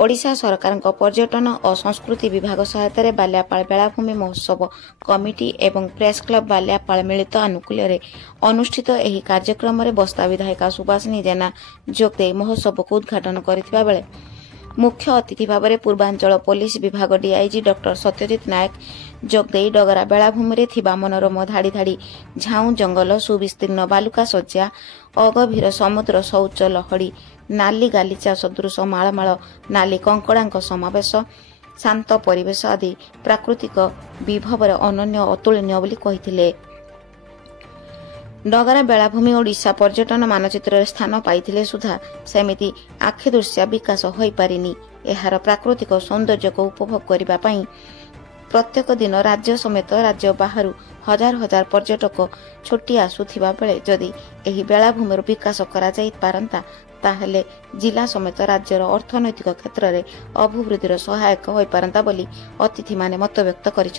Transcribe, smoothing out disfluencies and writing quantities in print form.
ओडिशा सरकार पर्यटन और संस्कृति विभाग सहायतार बाल्यापाल बेलाभूमि महोत्सव कमिटी एवं प्रेस क्लब बाल्यापाल मिलित आनुकूल्य अनुष्ठित ଏହି କାର୍ଯ୍ୟକ୍ରମରେ बस्ता विधायिका सुभाषिनी जेना जोगदे महोत्सव को उद्घाटन करथिबा बेले मुख्य अतिथि भाव में पूर्वांचल पुलिस विभाग डीआईजी डॉक्टर सत्यजित नायक जोगदे डगरा बेलाभूमि थिबा मनोरम धाड़ी धाड़ी झाऊ जंगल सुविस्तीर्ण बालुका शज्या अगभीर समुद्र शौच लहड़ी नाली गालीचा सदृश माळमाळ नाली कंकड़ा समावेश शांत परिवेश आदि प्राकृतिक विभवर अनन्य अतुलनीय बोली कहिथिले। डगरा बेलाभूमि ओडिशा पर्यटन मानचित्र स्थान पाइथिले सुधा सेमिति आखिदृश्य विकास होई पारिनी। एहार प्राकृतिक सौंदर्य को उपभोग करिबा पई प्रत्येक दिन राज्य समेत राज्य बाहर हजार हजार पर्यटक छुट्टी आसुथिबा बेले जदि एही बेलाभूमिर विकास करा जाई पारंता ताहेले जिला समेत राज्यर अर्थनैतिक क्षेत्र में अभिवृद्धिर सहायक होई पारंता बोली अतिथि माने मत व्यक्त करिछ।